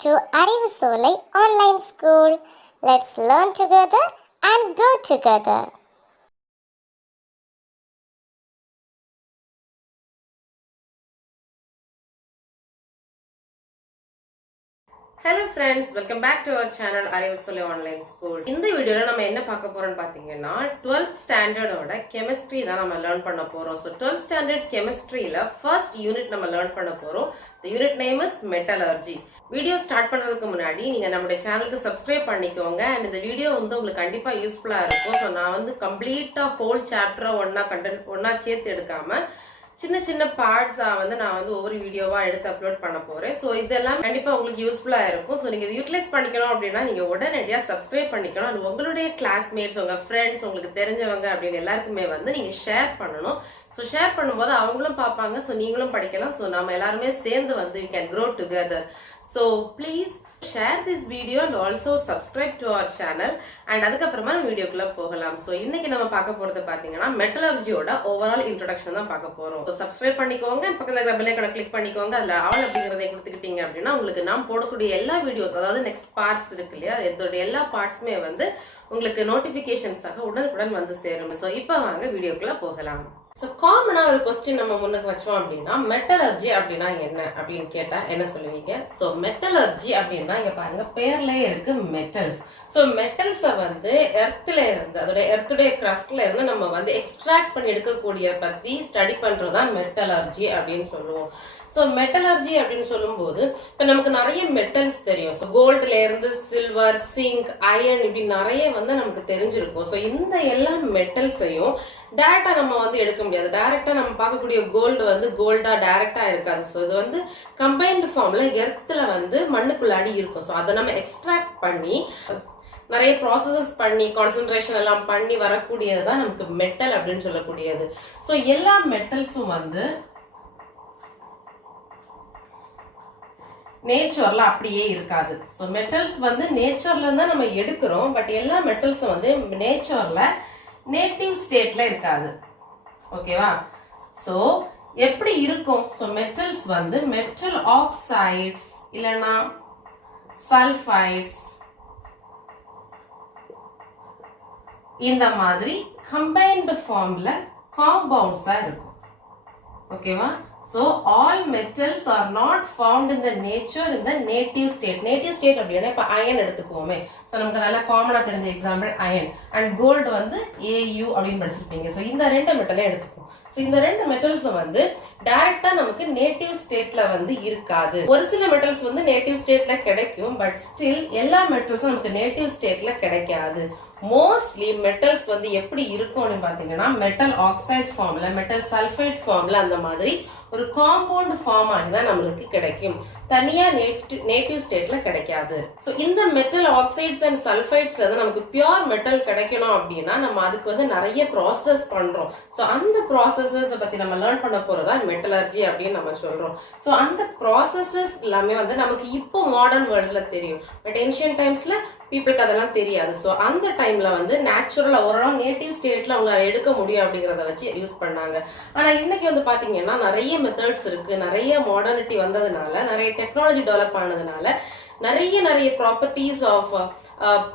to Arivusolai Online School. Let's learn together and grow together. Hello friends, welcome back to our channel Arivusolai Online School. இந்த வீடியோல நம்ம என்ன பார்க்க போறோம்னு பாத்தீங்கன்னா 12th standard ஓட chemistry தான் நம்ம learn பண்ண போறோம். So 12th standard chemistryல first unit நம்ம learn பண்ண போறோம். The unit name is metallurgy. Video start பண்றதுக்கு முன்னாடி நீங்க நம்மளுடைய சேனலுக்கு சப்ஸ்கிரைப் பண்ணிக்கோங்க and இந்த வீடியோ வந்து உங்களுக்கு கண்டிப்பா யூஸ்ஃபுல்லா இருக்கும். So நான் வந்து கம்ப்ளீட்டா ஹோல் சாப்டரை ஒண்ணா சேர்த்து எடுக்காம சின்ன சின்ன பார்ட்ஸா வந்து நான் வந்து ஒவ்வொரு வீடியோவா எடுத்து அப்லோட் பண்ண போறேன். சோ இதெல்லாம் கண்டிப்பா உங்களுக்கு யூஸ்ஃபுல்லா இருக்கும். சோ நீங்க யூட்டிலைஸ் பண்ணிக்கணும் அப்படின்னா நீங்க உடனடியா சப்ஸ்கிரைப் பண்ணிக்கணும். அது உங்களுடைய கிளாஸ்மேட்ஸ், உங்க ஃப்ரெண்ட்ஸ், உங்களுக்கு தெரிஞ்சவங்க அப்படின்னு எல்லாருக்குமே வந்து நீங்க ஷேர் பண்ணணும். சோ ஷேர் பண்ணும்போது அவங்களும் பார்ப்பாங்க, சோ நீங்களும் படிக்கலாம். சோ நம்ம எல்லாருமே சேர்ந்து வந்து we can grow together. So please share this video and also subscribe to our channel and அதுக்கப்புறமா நம்ம வீடியோக்குள்ள போகலாம். சோ இன்னைக்கு நம்ம பார்க்க போறது பாத்தீங்கன்னா மெட்டலர்ஜியோட ஓவரால் இன்ட்ரோடக்ஷன் தான் பார்க்க போறோம். சோ சப்ஸ்கிரைப் பண்ணிக்கோங்க, பக்கத்துல இருக்கிற பெல் ஐகானை கிளிக் பண்ணிக்கோங்க. அதுல ஆல் அப்படிங்கறதை கொடுத்துக்கிட்டீங்க அப்படின்னா உங்களுக்கு நான் போடக்கூடிய எல்லா வீடியோஸ், அதாவது நெக்ஸ்ட் பார்ட்ஸ் இருக்கு இல்லையா, இதோட எல்லா பார்ட்ஸுமே வந்து உங்களுக்கு நோட்டிபிகேஷன்ஸாக உடனுக்குடன் வந்து சேரும். சோ இப்போ வாங்க வீடியோக்குள்ள போகலாம். சோ காமனா ஒரு கொஸ்டின் நம்ம முன்னுக்கு வச்சோம் அப்படின்னா மெட்டலர்ஜி அப்படின்னா என்ன அப்படின்னு கேட்டா என்ன சொல்லுவீங்க? சோ மெட்டலர்ஜி அப்படின்னா இங்க பாருங்க பேர்லயே இருக்கு மெட்டல்ஸ். சோ மெட்டல்ஸ வந்து எர்த்ல இருந்து, அதோட எர்த்துடைய கிரஸ்ட்ல இருந்து நம்ம வந்து எக்ஸ்ட்ராக்ட் பண்ணி எடுக்கக்கூடிய பத்தி ஸ்டடி பண்றதுதான் மெட்டலர்ஜி அப்படின்னு சொல்லுவோம். சோ மெட்டலர்ஜி அப்படின்னு சொல்லும் போது இப்ப நமக்கு நிறைய மெட்டல்ஸ் தெரியும். ஸோ கோல்டுல இருந்து சில்வர், சிங்க், அயன் இப்படி நிறைய வந்து நமக்கு தெரிஞ்சிருக்கும். ஸோ இந்த எல்லா மெட்டல்ஸையும் டைரக்டா நம்ம வந்து எடுக்க முடியாது. டைரக்டா நம்ம பார்க்கக்கூடிய கோல்டு வந்து கோல்டா டைரக்டா இருக்காது. ஸோ இது வந்து கம்பைன்டு ஃபார்ம்ல எர்த்ல வந்து மண்ணுக்குள்ளாடி இருக்கும். ஸோ அதை நம்ம எக்ஸ்ட்ராக்ட் பண்ணி நிறைய ப்ராசஸஸ் பண்ணி கான்சென்ட்ரேஷன் எல்லாம் பண்ணி வரக்கூடியதுதான் நமக்கு மெட்டல் அப்படின்னு சொல்லக்கூடியது. ஸோ எல்லா மெட்டல்ஸும் வந்து நேச்சர்ல அப்படியே இருக்காது. ஸோ மெட்டல்ஸ் வந்து நேச்சர்ல இருந்தா நம்ம எடுக்கிறோம், பட் எல்லா மெட்டல்ஸும் வந்து நேச்சர்ல நேட்டிவ் ஸ்டேட்ல இருக்காது. ஓகேவா? ஸோ எப்படி இருக்கும்? ஸோ மெட்டல்ஸ் வந்து மெட்டல் ஆக்சைட்ஸ் இல்லைன்னா சல்ஃபைட்ஸ் இந்த மாதிரி கம்பைன்டு ஃபார்ம்ல காம்பவுண்ட்ஸா இருக்கும். ஓகேவா? So all metals are not found in the nature in the native state. Native state அப்படின்னா இப்ப அயன் எடுத்துக்குவோமே. சோ நமக்கு நல்லா காமனா தெரிஞ்ச எக்ஸாம்பிள் அயன் அண்ட் கோல்டு வந்து AU அப்படின்னு படிச்சிருப்பீங்க. சோ இந்த ரெண்டு மெட்டலே எடுத்துக்குவோம். சோ இந்த ரெண்டு மெட்டல்ஸ் வந்து டைரக்டா நமக்கு நேட்டிவ் ஸ்டேட்ல வந்து இருக்காது. ஒரு சில மெட்டல்ஸ் வந்து நேட்டிவ் ஸ்டேட்ல கிடைக்கும், பட் ஸ்டில் எல்லா மெட்டல்ஸும் நமக்கு நேட்டிவ் ஸ்டேட்ல கிடைக்காது. மோஸ்ட்லி மெட்டல்ஸ் வந்து எப்படி இருக்கும்னு பாத்தீங்கன்னா மெட்டல் ஆக்சைடு ஃபார்ம்ல, மெட்டல் சல்ஃபைட் ஃபார்ம்ல அந்த மாதிரி ஒரு காம்பவுண்ட் ஃபார்ம் ஆகிதான் நம்மளுக்கு கிடைக்கும். தனியா நேட்டிவ் ஸ்டேட்ல கிடைக்காது. சோ இந்த மெட்டல் ஆக்சைட்ஸ் அண்ட் சல்ஃபைட்ஸ்ல இருந்து நமக்கு பியூர் மெட்டல் கிடைக்கணும் அப்படின்னா நம்ம அதுக்கு வந்து நிறைய ப்ராசஸ் பண்றோம். சோ அந்த ப்ராசஸஸ் பத்தி நம்ம லேர்ன் பண்ண போறதா மெட்டலர்ஜி அப்படின்னு நம்ம சொல்றோம். சோ அந்த ப்ராசஸஸ் எல்லாமே வந்து நமக்கு இப்போ மாடர்ன் வேர்ல்ட்ல தெரியும், பட் ஏன்ஷியன்ட் டைம்ஸ்ல பீப்புளுக்கு அதெல்லாம் தெரியாது. ஸோ அந்த டைம்ல வந்து நேச்சுரலா ஓரளவு நேட்டிவ் ஸ்டேட்ல அவங்களால எடுக்க முடியும் அப்படிங்கறத வச்சு யூஸ் பண்ணாங்க. ஆனா இன்னைக்கு வந்து பாத்தீங்கன்னா நிறைய மெத்தட்ஸ் இருக்கு, நிறைய மாடர்னிட்டி வந்ததுனால, நிறைய டெக்னாலஜி டெவலப் ஆனதுனால நிறைய ப்ராப்பர்ட்டிஸ் ஆஃப்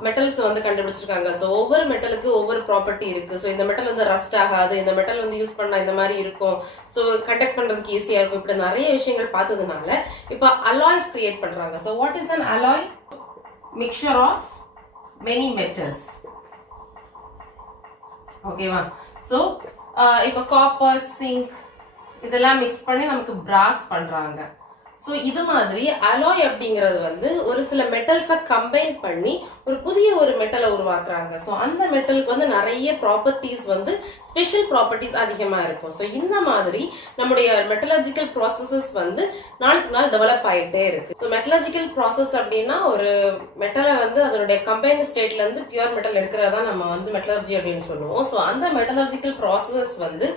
மெட்டல்ஸ் வந்து கண்டுபிடிச்சிருக்காங்க. ஸோ ஒவ்வொரு மெட்டலுக்கு ஒவ்வொரு ப்ராப்பர்ட்டி இருக்கு. ஸோ இந்த மெட்டல் வந்து ரஸ்ட் ஆகாது, இந்த மெட்டல் வந்து யூஸ் பண்ணா இந்த மாதிரி இருக்கும், ஸோ கண்டக்ட் பண்றதுக்கு ஈஸியா இருக்கும், இப்படி நிறைய விஷயங்கள் பார்த்ததுனால இப்ப அலாய்ஸ் கிரியேட் பண்றாங்க. So what is an alloy? Mixture of many metals. ஓகேவா? சோ இப்ப காப்பர், சிங்க் இதெல்லாம் மிக்ஸ் பண்ணி நமக்கு பிராஸ் பண்றாங்க. சோ இது மாதிரி அலாய் அப்படிங்கறது வந்து ஒரு சில மெட்டல்ஸ கம்பைன் பண்ணி ஒரு புதிய ஒரு மெட்டலை உருவாக்குறாங்க. சோ அந்த மெட்டலுக்கு வந்து நிறைய ப்ராப்பர்ட்டிஸ் வந்து ஸ்பெஷல் ப்ராப்பர்ட்டிஸ் அதிகமா இருக்கும். சோ இந்த மாதிரி நம்முடைய மெட்டலர்ஜிக்கல் ப்ராசஸஸ் வந்து நாளுக்கு நாள் டெவலப் ஆயிட்டே இருக்கு. சோ மெட்டலர்ஜிக்கல் ப்ராசஸ் அப்படின்னா ஒரு மெட்டலை வந்து அதனுடைய கம்பைன்ட் ஸ்டேட்ல இருந்து பியூர் மெட்டல் எடுக்கிறதா நம்ம வந்து மெட்டலர்ஜி அப்படின்னு சொல்லுவோம். சோ அந்த மெட்டலர்ஜிக்கல் ப்ராசஸஸ் வந்து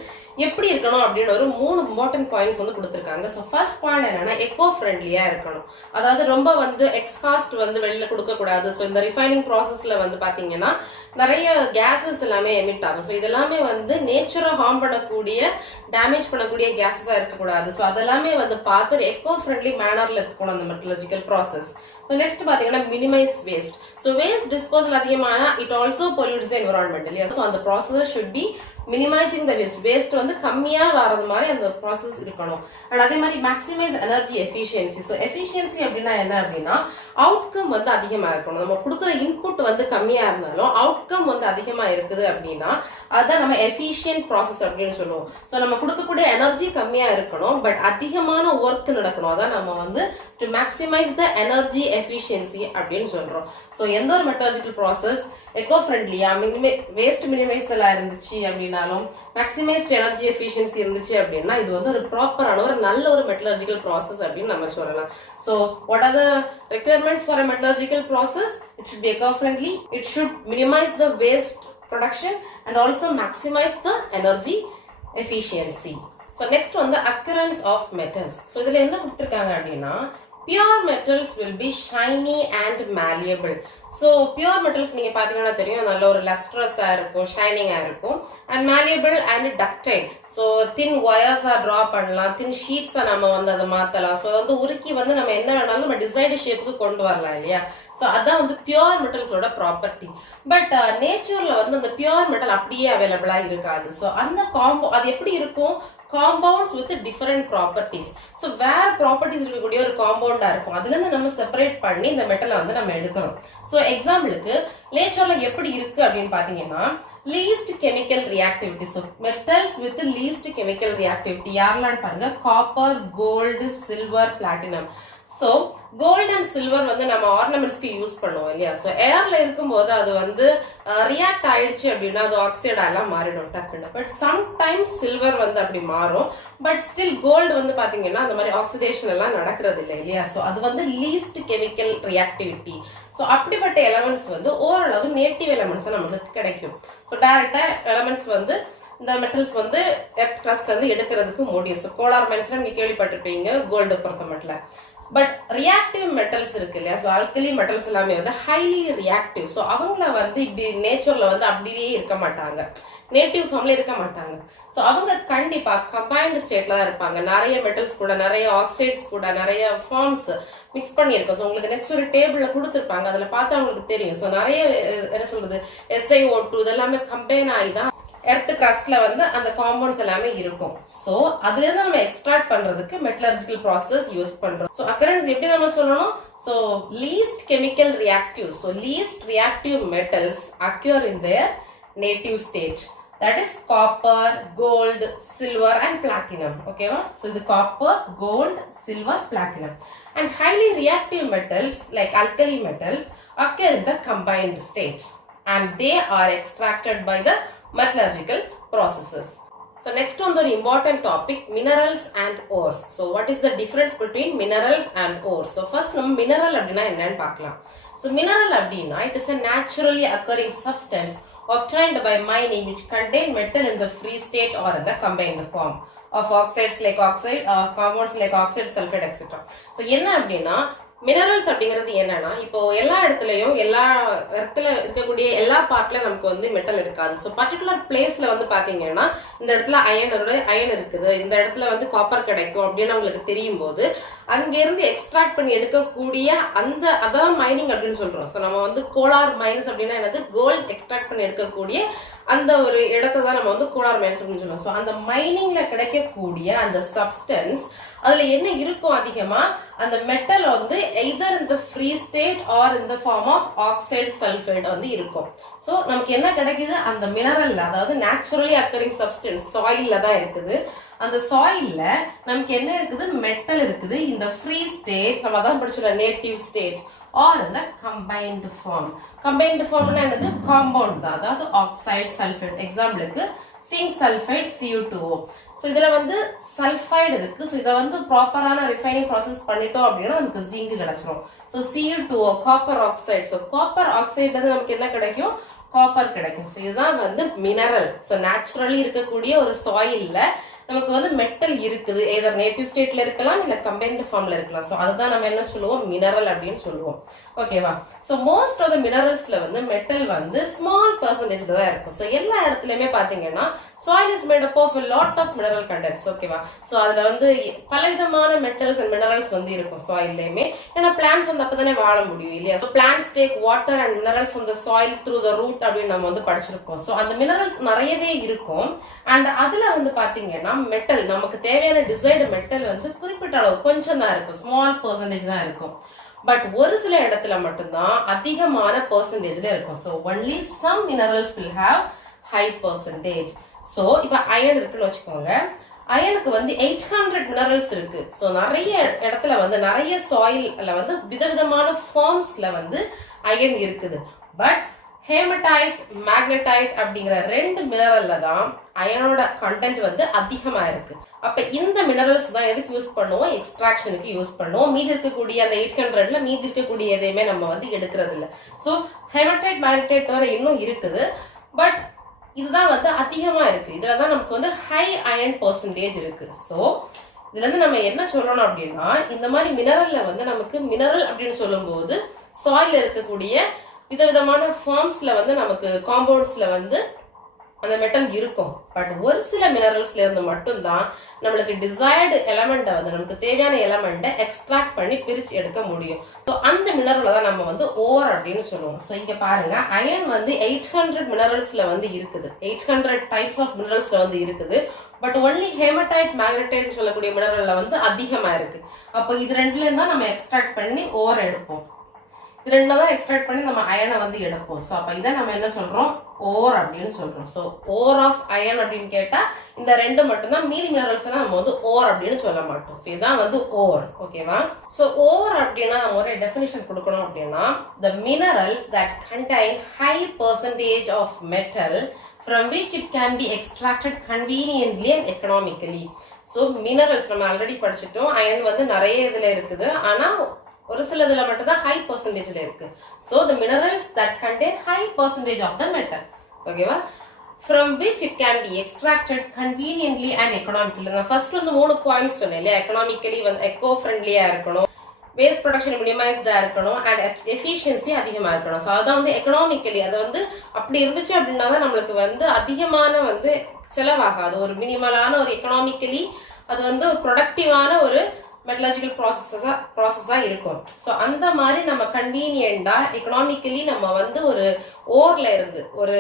எப்படி இருக்கணும் அப்படின்னு ஒரு 3 இம்பார்ட்டன்ட் பாயிண்ட்ஸ் வந்து கொடுத்துருக்காங்க. ஸோ ஃபர்ஸ்ட் பாயிண்ட் என்னன்னா எக்கோ ஃப்ரெண்ட்லியா இருக்கணும். அதாவது ரொம்ப வந்து எக்ஸ்ஹாஸ்ட் வந்து வெளியில கொடுக்க கூடாது. ஸோ இந்த ரிஃபைனிங் ப்ராசஸ்ல வந்து பாத்தீங்கன்னா நிறைய கேசஸ் எல்லாமே எமிட் ஆகும். ஸோ இதெல்லாமே வந்து நேச்சரை ஹார்ம் பண்ணக்கூடிய டேமேஜ் பண்ணக்கூடிய கேசஸா இருக்கக்கூடாது. ஸோ அதெல்லாமே வந்து பார்த்து எக்கோ ஃப்ரெண்ட்லி மேனர்ல இருக்கணும் அந்த மெட்டலர்ஜிக்கல் ப்ராசஸ். ஸோ நெக்ஸ்ட் பாத்தீங்கன்னா minimise waste. So waste disposal அதிகமான it also pollutes the environment இல்லையா. ஸோ அந்த process should be minimising the waste வந்து கம்மியா வரது மாதிரி அந்த ப்ராசஸ் இருக்கணும். அண்ட் அதே மாதிரி maximise energy efficiency. So efficiency அப்படின்னா என்ன அப்படின்னா அவுட்கம் வந்து அதிகமா இருக்கணும். நம்ம கொடுக்குற இன்புட் வந்து கம்மியா இருந்தாலும் அவுட்கம் வந்து அதிகமா இருக்குது அப்படின்னா அதான் நம்ம எஃபிஷியன்ட் ப்ராசஸ் அப்படின்னு சொல்லுவோம். ஸோ நம்ம கொடுக்கக்கூடிய எனர்ஜி கம்மியா இருக்கணும், பட் அதிகமான ஒர்க் நடக்கணும். அதான் நம்ம வந்து to maximise the energy efficiency அப்படின்னு சொல்றோம். ஸோ எந்த ஒரு மெட்டலர்ஜிக்கல் ப்ராசஸ் எக்கோ ஃப்ரெண்ட்லியா வேஸ்ட் மினிமைசலா இருந்துச்சு அப்படின்னாலும் மேக்ஸிமைஸ்ட் எனர்ஜி எஃபிஷியன்சி இருந்துச்சு அப்படின்னா இது வந்து ஒரு ப்ராப்பரான ஒரு நல்ல ஒரு மெட்டலர்ஜிக்கல் ப்ராசஸ் அப்படின்னு நம்ம சொல்லலாம். So what are the requirements for a metallurgical process? It should be eco friendly, it should minimise the waste production and also maximize the energy efficiency. So next one, the occurrence of metals. So இதுல என்ன கொடுத்திருக்காங்க அப்படின்னா pure metals will be shiny and malleable. So pure metals நீங்க பாத்தீங்கன்னா தெரியும் நல்ல ஒரு lustrous-ஆ இருக்கும், ஷைனிங்கா இருக்கும், and malleable and ductile. So thin wires-ஆ draw பண்ணலாம், thin sheets-ஆ நம்ம வந்து அதை மாத்தலாம். So வந்து உருக்கி வந்து நம்ம என்ன வேணாலும் நம்ம desired shape-க்கு கொண்டு வரலாம் இல்லையா. ஸோ அதான் வந்து பியூர் மெட்டல்ஸோட ப்ராப்பர்ட்டி. பட் நேச்சர்ல வந்து அந்த பியூர் மெட்டல் அப்படியே அவைலபிளா இருக்காது. ஸோ அந்த அது எப்படி இருக்கும்? Compounds with different properties. So வேற ப்ராப்பர்ட்டிஸ் இருக்கக்கூடிய ஒரு காம்பவுண்டா இருக்கும். அதுல இருந்து நம்ம செப்பரேட் பண்ணி இந்த மெட்டலை வந்து நம்ம எடுக்கிறோம். ஸோ எக்ஸாம்பிளுக்கு நேச்சர்ல எப்படி இருக்கு அப்படின்னு பாத்தீங்கன்னா least chemical reactivity. So metals with least chemical reactivity யாரெல்லாம் பாருங்க, copper, gold, silver, platinum. So gold and silver வந்து நம்ம ஆர்னமெண்ட்ஸ்க்கு யூஸ் பண்ணுவோம் இல்லையா. ஸோ ஏர்ல இருக்கும்போது அது வந்து ரியாக்ட் ஆயிடுச்சு அப்படின்னா அது ஆக்சைடா எல்லாம் மாறிடும் டக்குன்னு. பட் சம்டைம்ஸ் சில்வர் வந்து அப்படி மாறும், பட் ஸ்டில் கோல்டு வந்து பாத்தீங்கன்னா அந்த மாதிரி ஆக்சிடேஷன் எல்லாம் நடக்கிறது இல்லை இல்லையா. ஸோ அது வந்து லீஸ்ட் கெமிக்கல் ரியாக்டிவிட்டி. ஸோ அப்படிப்பட்ட எலமெண்ட்ஸ் வந்து ஓரளவு நேட்டிவ் எலமெண்ட்ஸ் நமக்கு கிடைக்கும். ஸோ டைரக்டா எலமெண்ட்ஸ் வந்து இந்த மெட்டல்ஸ் வந்து எர்த் கிரஸ்ட் வந்து எடுக்கிறதுக்கு முடியும். ஸோ கோலார் மைன்ஸ்ல நீங்க கேள்விப்பட்டிருப்பீங்க கோல்டு பொறுத்த மட்டும். பட் ரியாக்டிவ் மெட்டல்ஸ் இருக்கு இல்லையா. ஸோ ஆல்கலி மெட்டல்ஸ் எல்லாமே வந்து ஹைலி ரியாக்டிவ். ஸோ அவங்கள வந்து இப்படி நேச்சர்ல வந்து அப்படியே இருக்க மாட்டாங்க, நேட்டிவ் ஃபார்ம்ல இருக்க மாட்டாங்க. ஸோ அவங்க கண்டிப்பா கம்பைன்டு ஸ்டேட்ல தான் இருப்பாங்க. நிறைய மெட்டல்ஸ் கூட, நிறைய ஆக்சைட்ஸ் கூட, நிறைய ஃபார்ம்ஸ் மிக்ஸ் பண்ணி இருக்கும். ஸோ உங்களுக்கு நெக்ஸ்ட் ஒரு டேபிள்ல கொடுத்துருப்பாங்க, அதுல பார்த்தா உங்களுக்கு தெரியும். ஸோ நிறைய என்ன சொல்றது SiO2 இதெல்லாமே கம்பைன் ஆகி தான் எர்த் கிரஸ்ட்ல வந்து அந்த காம்பவுண்ட்ஸ் எல்லாமே இருக்கும். சோ அதுல இருந்து நம்ம எக்ஸ்ட்ராக்ட் பண்றதுக்கு மெட்டலர்ஜிக்கல் ப்ராசஸ் யூஸ் பண்றோம். சோ அக்கரன்ஸ் எப்படி நம்ம சொல்லணும்? So least chemical reactive. So least reactive metals occur in their native state. That is copper, gold, silver and platinum. Okay va? So இது copper, gold, silver, platinum. And highly reactive metals like alkali metals occur in the combined state and they are extracted by the metallurgical processes. So next one, the important topic, minerals and ores. So what is the difference between minerals and ores? So first நம்ம mineral அப்படினா என்னன்னு பார்க்கலாம். So mineral அப்படினா it is a naturally occurring substance obtained by mining which contain metal in the free state or in the combined form of oxides like oxide, compounds like oxide, sulfate, etc. So என்ன அப்படினா minerals அப்படிங்கிறது என்னன்னா இப்போ எல்லா இடத்துலயும் எல்லா இடத்துல இருக்கக்கூடிய எல்லா பார்ட்ல நமக்கு வந்து மெட்டல் இருக்காது. ஸோ பர்டிகுலர் பிளேஸ்ல வந்து பாத்தீங்கன்னா இந்த இடத்துல அயன் இருக்குது, இந்த இடத்துல வந்து காப்பர் கிடைக்கும் அப்படின்னு உங்களுக்கு தெரியும் போது அங்க இருந்து எக்ஸ்ட்ராக்ட் பண்ணி எடுக்கக்கூடிய அதான் மைனிங் அப்படின்னு சொல்றோம். ஸோ நம்ம வந்து கோலார் மைன்ஸ் அப்படின்னா என்னது, கோல்ட் எக்ஸ்ட்ராக்ட் பண்ணி எடுக்கக்கூடிய அந்த ஒரு இடத்தை தான் நம்ம வந்து கோலார் மைன்ஸ் அப்படின்னு சொல்லுவோம். ஸோ அந்த மைனிங்ல கிடைக்கக்கூடிய அந்த சப்ஸ்டன்ஸ் அதுல என்ன இருக்கும் அதிகமா, அந்த மெட்டல் வந்து எய்தர் இந்த ஃப்ரீ ஸ்டேட் ஆர் இந்த ஃபார்ம் ஆஃப் ஆக்சைடு சல்ஃபைடு வந்து இருக்கும். ஸோ நமக்கு என்ன கிடைக்குது, அந்த மினரல்ல, அதாவது நேச்சுரலி அக்கரிங் சப்ஸ்டன்ஸ் சாயில்ல தான் இருக்குது. அந்த சாயில்ல நமக்கு என்ன இருக்குது, மெட்டல் இருக்குது. இந்த ஃப்ரீ ஸ்டேட் நம்ம தான் படிச்சோம் நேட்டிவ் ஸ்டேட் ஆர் இந்த கம்பைன்டு ஃபார்ம். கம்பைன்டு ஃபார்ம்னா என்னது, காம்பவுண்ட் தான், அதாவது ஆக்சைடு சல்ஃபைடு. எக்ஸாம்பிளுக்கு சிங்க் சல்ஃபைடு Cu2O. ஸோ இதுல வந்து சல்ஃபைடு இருக்கு. ஸோ இதை வந்து ப்ராப்பரான ரிஃபைனிங் ப்ராசஸ் பண்ணிட்டோம் அப்படின்னா நமக்கு ஜிங்க் கிடைச்சிரும். So Cu2O copper oxide. So copper oxide நமக்கு என்ன கிடைக்கும், காப்பர் கிடைக்கும். ஸோ இதுதான் வந்து மினரல். ஸோ நேச்சுரலி இருக்கக்கூடிய ஒரு சாயில்ல நமக்கு வந்து மெட்டல் இருக்குது. எதர் நேட்டிவ் ஸ்டேட்ல இருக்கலாம் இல்ல கம்பைன்டு ஃபார்ம்ல இருக்கலாம். ஸோ அதுதான் நம்ம என்ன சொல்லுவோம், மினரல் அப்படின்னு சொல்லுவோம். ஓகேவா? ஸோ மோஸ்ட் ஆஃப் த மினரல்ஸ்ல வந்து மெட்டல் வந்து ஸ்மால் பெர்சன்டேஜ் தான் இருக்கும். ஸோ எல்லா இடத்துலயுமே பாத்தீங்கன்னா soil is made up of a lot of mineral contents. ஓகேவா? ஸோ அதுல வந்து பலவிதமான மெட்டல்ஸ் அண்ட் மினரல்ஸ் வந்து இருக்கும் சாயில்லையுமே. ஏன்னா பிளான்ஸ் வந்து அப்பதானே வாழ முடியும் இல்லையா? So plants take water and minerals from the soil through the root அப்படின்னு நம்ம வந்து படிச்சிருப்போம். ஸோ அந்த மினரல்ஸ் நிறையவே இருக்கும். அண்ட் அதுல வந்து பாத்தீங்கன்னா மெட்டல், நமக்கு தேவையான டிசைர்டு மெட்டல் வந்து குறிப்பிட்ட அளவு கொஞ்சம் தான் இருக்கும், ஸ்மால் பெர்சன்டேஜ் தான் இருக்கும். பட் ஒரு சில இடத்துல மட்டும்தான் அதிகமான பெர்சன்டேஜ்ல இருக்கும். So only some minerals will have high percentage. So இப்போ அயன் இருக்குன்னு வச்சுக்கோங்க. அயனுக்கு வந்து 800 மினரல்ஸ் இருக்கு. ஸோ நிறைய இடத்துல வந்து நிறைய சாயில்ல வந்து விதவிதமான ஃபார்ம்ஸ்ல வந்து அயன் இருக்குது. பட் ஹேமடைட், மேக்னடைட் அப்படிங்கிற 2 மினரல்ல தான் அயனோட கண்டென்ட் வந்து அதிகமா இருக்கு. அப்ப இந்த மினரல்ஸ் தான் எதுக்கு யூஸ் பண்ணுவோம், எக்ஸ்ட்ராக்ஷனுக்கு யூஸ் பண்ணுவோம். மீதி இருக்கக்கூடிய அந்த 800ல மீதி இருக்கக்கூடிய எதையுமே நம்ம வந்து எடுக்கிறது இல்லை. ஸோ ஹேமடைட், மேக்னடைட் தவிர இன்னும் இருக்குது. பட் இதுதான் வந்து அதிகமா இருக்கு. இதுலதான் நமக்கு வந்து ஹை அயன் பெர்சன்டேஜ் இருக்கு. ஸோ இதுல இருந்து நம்ம என்ன சொல்லணும் அப்படின்னா, இந்த மாதிரி மினரல்ல வந்து நமக்கு மினரல் அப்படின்னு சொல்லும் போது சாயில்ல இருக்கக்கூடிய விதவிதமான ஃபார்ம்ஸ்ல வந்து நமக்கு காம்பவுண்ட்ஸ்ல வந்து அந்த மெட்டல் இருக்கும். பட் ஒரு சில மினரல்ஸ்ல இருந்து மட்டும்தான் நம்மளுக்கு டிசைர்டு எலமெண்ட்டை வந்து நமக்கு தேவையான எலமெண்ட்டை எக்ஸ்ட்ராக்ட் பண்ணி பிரிச்சு எடுக்க முடியும். ஸோ அந்த மினரலை தான் நம்ம வந்து ஓர் அப்படின்னு சொல்லுவோம். ஸோ இங்க பாருங்க, அயன் வந்து 800 மினரல்ஸ்ல வந்து இருக்குது, 800 டைப்ஸ் ஆஃப் மினரல்ஸ்ல வந்து இருக்குது. பட் ஒன்லி ஹேமடைட், மேக்னடைட் சொல்லக்கூடிய மினரல்ல வந்து அதிகமா இருக்கு. அப்போ இது ரெண்டுல இருந்தா நம்ம எக்ஸ்ட்ராக்ட் பண்ணி ஓர் எடுப்போம். இது ரெண்டுல தான் எக்ஸ்ட்ராக்ட் பண்ணி நம்ம அயனை வந்து எடுப்போம். ஸோ அப்ப இதை நம்ம என்ன சொல்றோம், ஓர் அப்படின்னு சொல்றோம். ஸோ ஓர் ஆஃப் அயன் அப்படின்னு கேட்டா இந்த 2 மட்டும்தான், மீதி மினரல்ஸ் நம்ம வந்து ஓர் அப்படின்னு சொல்ல மாட்டோம். ஸோ இதான் வந்து ஓர். ஓகேவா? ஸோ ஓர் அப்படின்னா நம்ம ஒரு டெஃபினிஷன் கொடுக்கணும் அப்படின்னா, the minerals that contain high percentage of metal from which it can be extracted conveniently and economically. So minerals நம்ம ஆல்ரெடி படிச்சுட்டோம். அயன் வந்து நிறைய இதுல இருக்குது, ஆனா ஒரு சில இதுல மட்டும் தான் ஹை பெர்சன்டேஜ்ல இருக்கு. So the minerals that contain high percentage of the metal, ஓகேவா, from which it can be extracted conveniently and economically. நான் ஃபர்ஸ்ட் வந்து 3 பாயிண்ட்ஸ் சொன்னேன் இல்லையா? எக்கனாமிக்கலி வந்து எக்கோ ஃப்ரெண்ட்லியா இருக்கணும், வேஸ்ட் ப்ரொடக்ஷன் மினிமைஸ்டா இருக்கணும், அண்ட் எஃபிஷியன்சி அதிகமா இருக்கணும். ஸோ அதான் வந்து எக்கனாமிக்கலி, அது வந்து அப்படி இருந்துச்சு அப்படின்னா தான் நம்மளுக்கு வந்து அதிகமான வந்து செலவாகாது. ஒரு மினிமலான ஒரு எக்கனாமிக்கலி அது வந்து ப்ரொடக்டிவான ஒரு மெட்டலாஜிக்கல் ப்ராசஸா இருக்கும். ஸோ அந்த மாதிரி நம்ம கன்வீனியன்டா எக்கனாமிக்கலி நம்ம வந்து ஒரு ஓர்ல இருந்து, ஒரு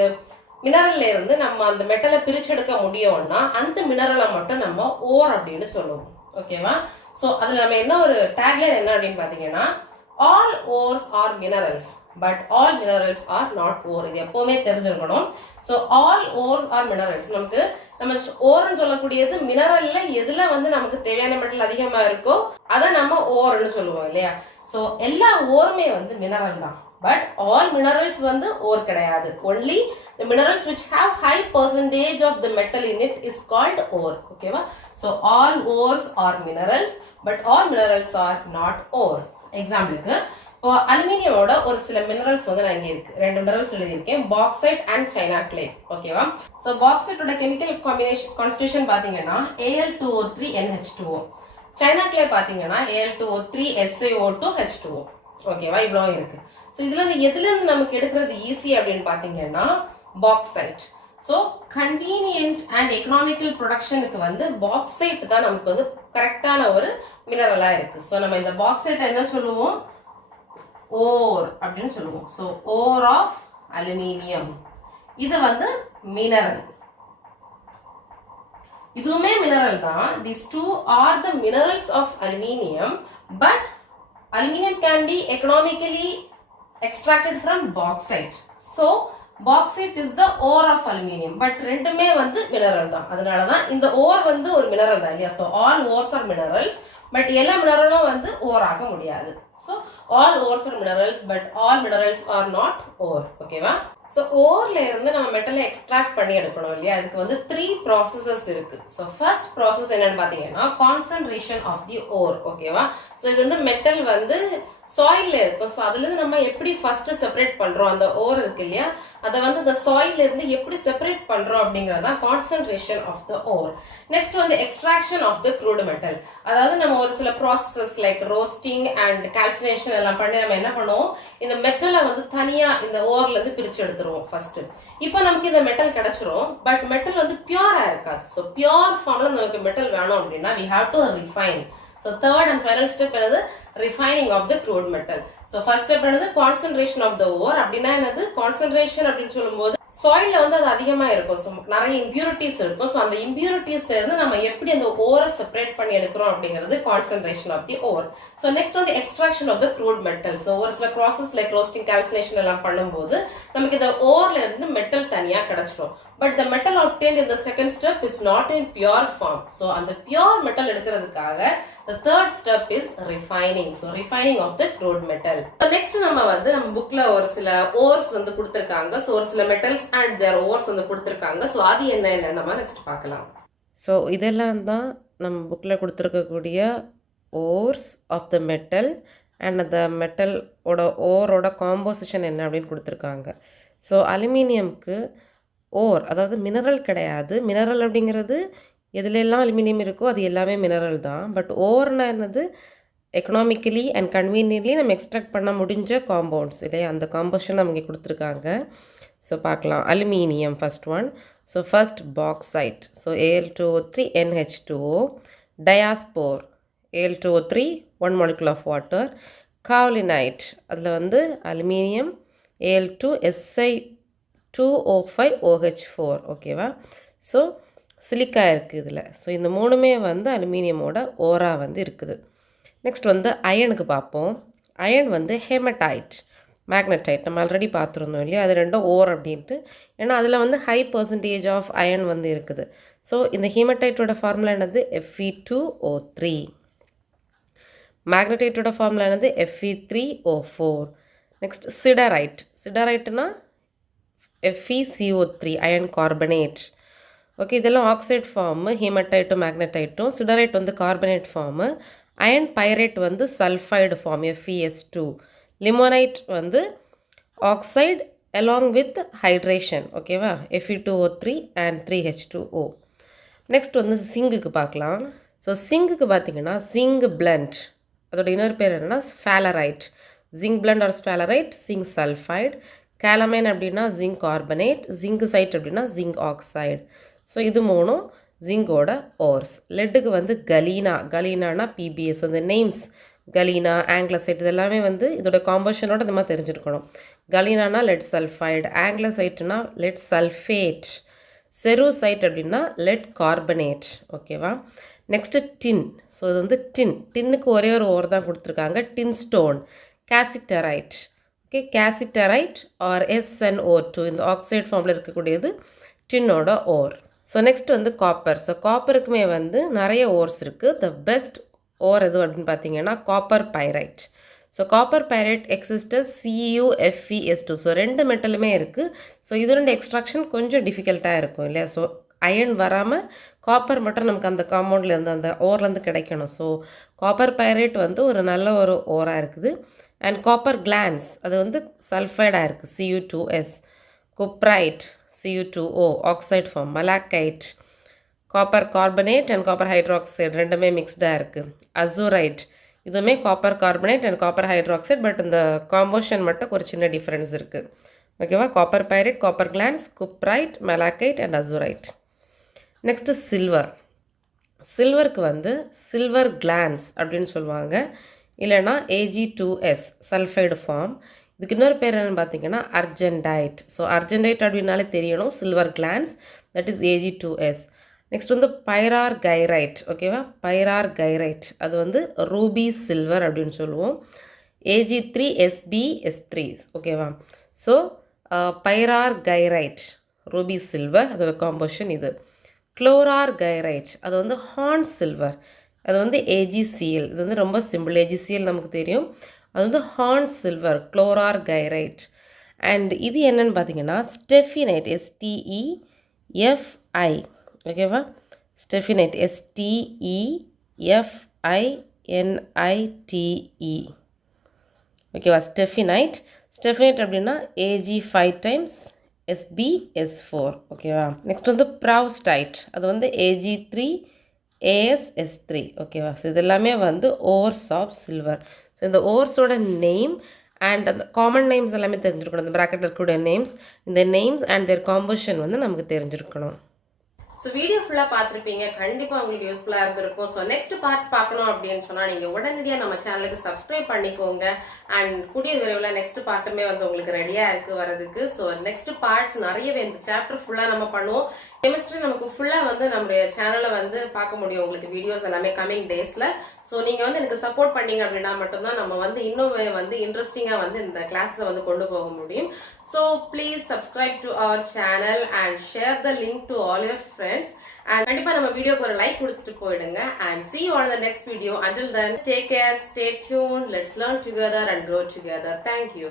மினரல்ல இருந்து நம்ம அந்த மெட்டலை பிரிச்செடுக்க முடியும்னா அந்த மினரலை மட்டும் நம்ம ஓர் அப்படின்னு சொல்லுவோம். ஓகேவா? ஸோ அதுல நம்ம என்ன ஒரு டேக்லைன் என்ன அப்படின்னு பாத்தீங்கன்னா, all ores are minerals but all minerals are not ore. இது எப்பவுமே தெரிஞ்சிருக்கணும். So all ores are minerals, நமக்கு நம்ம ஓர்னு சொல்லக்கூடியது மினரல்ல எதுல வந்து நமக்கு தேவையான மெட்டல் அதிகமா இருக்கோ அதை நம்ம ஓர்னு சொல்லுவோம் இல்லையா? ஸோ எல்லா ஓருமே வந்து மினரல் தான். பட் ஆல் மினரல்ஸ் வந்து ஓர் கிடையாது. Only the minerals which have high percentage of the metal in it is called ore. ஓகேவா? So all ores are minerals but all minerals are not ore. எக்ஸாம்பிளுக்கு இப்போ அலுமினியமோட ஒரு சில மினரல்ஸ் வந்து நான் இங்க இருக்கு, 2 மினரல்ஸ் எழுதியிருக்கேன், பாக்சைட் அண்ட் சைனா கிளே. ஓகேவா? ஸோ பாக்சைட்டோட கெமிக்கல் கான்ஸ்டிடியூஷன் பாத்தீங்கன்னா Al2O3 NH2O, சைனா கிளே பாத்தீங்கன்னா Al2O3 SiO2 H2O. ஓகேவா? இவ்வளவு இருக்கு. ஸோ இதுல இருந்து எதுல இருந்து நமக்கு எடுக்கிறது ஈஸி அப்படின்னு பாத்தீங்கன்னா bauxite. So convenient and economical ப்ரொடக்ஷனுக்கு வந்து பாக்சைட் தான் நமக்கு வந்து கரெக்டான ஒரு மினரலா இருக்கு. ஸோ நம்ம இந்த பாக்சைட் என்ன சொல்லுவோம், ஓர் அப்படின்னு சொல்லுவோம். ஸோ ஓர் ஆஃப் அலுமினியம், இது வந்து மினரல், இதுவுமே மினரல் தான். These two are the minerals of aluminium, but aluminium can be economically extracted from bauxite. So bauxite is the ore of aluminium, but ரெண்டுமே வந்து மினரல் தான். அதனால தான் இந்த ஓர் வந்து ஒரு மினரல் தான் இல்லையா? So all ores are minerals, but எல்லா மினரலும் வந்து ஓர் ஆக முடியாது. So all ores are minerals, but all minerals are not ore. ஓகேவா? ஸோ ஓர்ல இருந்து நம்ம மெட்டலை எக்ஸ்ட்ராக்ட் பண்ணி எடுக்கணும் இல்லையா? அதுக்கு வந்து 3 ப்ராசஸஸ் இருக்கு. ஸோ ஃபர்ஸ்ட் ப்ராசஸ் என்னன்னு பாத்தீங்கன்னா கான்சன்ட்ரேஷன் ஆஃப் தி ஓர். ஓகேவா? ஸோ ஸோ இது வந்து மெட்டல் வந்து சாயில்ல இருக்கும். ஸோ அதுல இருந்து நம்ம எப்படி ஃபர்ஸ்ட் செப்பரேட் பண்றோம், அந்த ஓர் இருக்கு இல்லையா, அதை வந்து அந்த சாயில்ல இருந்து எப்படி செப்பரேட் பண்றோம் அப்படிங்கறத concentration of the ore. Next வந்து extraction of the crude metal. அதாவது நம்ம ஒரு சில processes like roasting and calcination எல்லாம் பண்ணி நம்ம என்ன பண்ணுவோம், இந்த மெட்டலை வந்து தனியா இந்த ஓர்ல இருந்து பிரிச்சு எடுத்துருவோம் ஃபர்ஸ்ட். இப்போ நமக்கு இந்த மெட்டல் கிடைச்சிரும், பட் மெட்டல் வந்து பியூரா இருக்காது. ஸோ பியூர் ஃபார்ம்ல நமக்கு மெட்டல் வேணும் அப்படின்னா we have to refine. So third and final step என்னது, refining of the crude metal. So first step என்னது, concentration of the ore. அப்படின்னா என்னது, concentration அப்படின்னு சொல்லும்போது சாயில்ல வந்து அது அதிகமா இருக்கும். ஸோ நிறைய இம்பியூரிட்டிஸ் இருக்கும். ஸோ அந்த இம்பியூரிட்டிஸ்ல இருந்து நம்ம எப்படி அந்த ஓரை செப்பரேட் பண்ணி எடுக்கிறோம் அப்படிங்கிறது concentration of the ore. So next வந்து extraction of the crude metal. So ஒரு சில ப்ராசஸ் லைக் ரோஸ்டிங் கால்சினேஷன் எல்லாம் பண்ணும்போது நமக்கு இந்த ஓர்ல இருந்து மெட்டல் தனியா கிடைச்சிடும். But the metal obtained in the second step is not in pure form. So அந்த pure metal எடுக்கிறதுக்காக the third step is refining. So refining of the crude metal. So next நம்ம புக்ல ஒரு சில ores வந்து கொடுத்திருக்காங்க. So ஒரு சில metals and their ores வந்து கொடுத்திருக்காங்க. So அது என்ன நம்ம next பார்க்கலாம். So இதெல்லாம் தான் நம்ம புக்ல கொடுத்திருக்கக்கூடிய ores of the metal and the metal ஓரோட காம்போசிஷன் என்ன அப்படின்னு கொடுத்திருக்காங்க. ஸோ அலுமினியம்க்கு ஓர் அதாவது மினரல் கிடையாது. மினரல் அப்படிங்கிறது எதுலெல்லாம் அலுமினியம் இருக்கோ அது எல்லாமே மினரல் தான். பட் ஓர்னா என்னது, எக்கனாமிக்கலி அண்ட் கன்வீனியன்ட்லி நம்ம எக்ஸ்ட்ராக்ட் பண்ண முடிஞ்ச காம்பவுண்ட்ஸ் இல்லையா, அந்த காம்போசிஷன் நமக்கு கொடுத்துருக்காங்க. ஸோ பார்க்கலாம். Aluminium first one. So first bauxite. So Al2O3 NH2O. டயாஸ்போர் Al2O3 1 molecule of water. காவ்லினைட் அதில் வந்து அலுமினியம் Al2Si2O5OH4. ஓகேவா. ஸோ சிலிக்கா இருக்குது இதில். ஸோ இந்த மூணுமே வந்து அலுமினியமோட ஓரா வந்து இருக்குது. நெக்ஸ்ட் வந்து அயனுக்கு பார்ப்போம். அயன் வந்து ஹெமடைட், மேக்னடைட் நம்ம ஆல்ரெடி பார்த்துருந்தோம் இல்லையா, அது ரெண்டும் ஓர் அப்படின்ட்டு. ஏன்னா அதில் வந்து ஹை பர்சன்டேஜ் ஆஃப் அயன் வந்து இருக்குது. ஸோ இந்த ஹீமடைட்டோட ஃபார்முலா என்னது, Fe2O3. மேக்னடைட்டோட ஃபார்முலா என்னது, Fe3O4. Next siderite. சிடரைட்னா FeCO3 அயன் கார்பனேட். ஓகே, இதெல்லாம் ஆக்சைடு ஃபார்மு. ஹீமடைட்டும் மேக்னடைட்டும். சிடரைட் வந்து கார்பனேட் ஃபார்மு. அயன் பைரேட் வந்து சல்ஃபைடு ஃபார்ம் FeS2. லிமோனைட் வந்து ஆக்சைடு along with ஹைட்ரேஷன். ஓகேவா, Fe2O3 and 3H2O. நெக்ஸ்ட் வந்து சிங்குக்கு பார்க்கலாம். ஸோ சிங்குக்கு பார்த்தீங்கன்னா ஜிங்க் பிளண்ட், அதோட இன்னொரு பேர் என்னென்னா sphalerite. Zinc blende or sphalerite, zinc sulphide. Calamine அப்படின்னா ஜிங்க் கார்பனேட். ஜிங்க் சைட் அப்படின்னா ஜிங்க் ஆக்சைடு. ஸோ இது மூணும் ஜிங்கோட ஓர்ஸ். லெட்டுக்கு வந்து கலீனா. கலீனானா PBS. அந்த நேம்ஸ் கலீனா, ஆங்கிலசைட் இதெல்லாமே வந்து இதோட காம்போசிஷனோட இந்த மாதிரி தெரிஞ்சிருக்கணும். கலீனானா லெட் சல்ஃபைடு, ஆங்கிலசைட்னா லெட் சல்ஃபேட், செருசைட் அப்படின்னா லெட் கார்பனேட். ஓகேவா. Next tin. ஸோ இது வந்து டின். டின்னுக்கு ஒரே ஒரு ஓர் தான் கொடுத்துருக்காங்க, tin stone. Cassiterite. Okay, cassiterite R SnO2 இந்த ஆக்சைடு ஃபார்மில் இருக்கக்கூடியது டின்னோட ஓர். ஸோ நெக்ஸ்ட் வந்து காப்பர். ஸோ காப்பருக்குமே வந்து நிறைய ஓர்ஸ் இருக்குது. த பெஸ்ட் ஓர் எது அப்படின்னு பார்த்தீங்கன்னா copper pyrite. So copper pyrite exists CuFeS2. So ரெண்டு மெட்டலுமே இருக்குது. ஸோ இது ரெண்டு எக்ஸ்ட்ராக்ஷன் கொஞ்சம் டிஃபிகல்ட்டாக இருக்கும் இல்லையா. ஸோ அயன் வராமல் காப்பர் மட்டும் நமக்கு அந்த காம்பவுண்ட்லேருந்து அந்த ஓர்லேருந்து கிடைக்கணும். ஸோ காப்பர் பைரைட் வந்து ஒரு நல்ல ஒரு ஓராக இருக்குது. அண்ட் காப்பர் கிளான்ஸ் அது வந்து சல்ஃபைடாக இருக்குது, Cu2S. Cuprite Cu2O oxide form. Malachite copper carbonate and copper hydroxide ரெண்டுமே மிக்ஸ்டாக இருக்குது. அசூரைட் இதுவுமே copper carbonate and copper hydroxide, but இந்த காம்போசிஷன் மட்டும் ஒரு சின்ன டிஃப்ரென்ஸ் இருக்குது. ஓகேவா. Copper pyrite, copper glance, cuprite, malachite and azurite. Next silver. சில்வருக்கு வந்து சில்வர் கிளான்ஸ் அப்படின்னு சொல்லுவாங்க, இல்லைனா Ag2S சல்ஃபைடு ஃபார்ம். இதுக்கு இன்னொரு பேர் என்னென்னு பார்த்தீங்கன்னா அர்ஜென்டைட். ஸோ அர்ஜென்டைட் அப்படின்னாலே தெரியணும், silver glance, that is Ag2S. Next வந்து பைரார் கைரைட். ஓகேவா, பைரார் கைரைட் அது வந்து ரூபி சில்வர் அப்படின்னு சொல்லுவோம், Ag3SbS3. ஓகேவா. ஸோ பைரார் கைரைட் ரூபி சில்வர், அதோட காம்போசிஷன் இது. குளோரார் கைரைட் அது வந்து ஹார்ன் சில்வர், அது வந்து AgCl. இது வந்து ரொம்ப சிம்பிள், AgCl நமக்கு தெரியும். அது வந்து ஹார்ன் சில்வர், குளோரார் கைரைட். அண்ட் இது என்னன்னு பார்த்தீங்கன்னா ஸ்டெஃபினைட், STEFI. ஓகேவா, ஸ்டெஃபினைட் STEFI ஓகேவா? ஸ்டெஃபினைட். ஸ்டெஃபினைட் அப்படின்னா AG 5 டைம்ஸ் SB S4. ஓகேவா? நெக்ஸ்ட் வந்து ப்ரௌஸ்டைட். அது வந்து AG 3 AS S3. ஓகேவா? ஸோ இது எல்லாமே வந்து ஓர்ஸ் ஆஃப் சில்வர். ஸோ இந்த ஓர்ஸோட நேம் அண்ட் அந்த காமன் நேம்ஸ் எல்லாமே தெரிஞ்சிருக்கணும். இந்த ப்ராக்கெட்டில் இருக்கக்கூடிய நேம்ஸ், இந்த நேம்ஸ் அண்ட் தேர் காம்போசிஷன் வந்து நமக்கு தெரிஞ்சிருக்கணும். ஸோ வீடியோ ஃபுல்லாக பார்த்துருப்பீங்க. கண்டிப்பாக உங்களுக்கு யூஸ்ஃபுல்லாக இருந்திருக்கும். ஸோ நெக்ஸ்ட் பார்ட் பார்க்கணும் அப்படின்னு சொன்னால் நீங்கள் உடனடியாக நம்ம சேனலுக்கு சப்ஸ்கிரைப் பண்ணிக்கோங்க. அண்ட் கூடிய விரைவில் நெக்ஸ்ட் பார்ட்டுமே வந்து உங்களுக்கு ரெடியாக இருக்குது வரதுக்கு. ஸோ நெக்ஸ்ட் பார்ட்ஸ் நிறையவே இந்த சாப்டர் ஃபுல்லாக நம்ம பண்ணுவோம். கெமிஸ்ட்ரி நமக்கு ஃபுல்லாக வந்து நம்மளுடைய சேனலில் வந்து பார்க்க முடியும் உங்களுக்கு வீடியோஸ் எல்லாமே கமிங் டேஸில். ஸோ நீங்கள் வந்து எனக்கு சப்போர்ட் பண்ணீங்க அப்படின்னா மட்டும்தான் நம்ம வந்து இன்னும் வந்து இன்ட்ரெஸ்டிங்காக வந்து இந்த கிளாஸை வந்து கொண்டு போக முடியும். So please subscribe to our channel and share the link to all your friends. And கண்டிப்பா நம்ம வீடியோக்கு ஒரு லைக் கொடுத்துட்டு போயிடுங்க. And see you on the next video. Until then, take care, stay tuned, let's learn together and grow together. Thank you.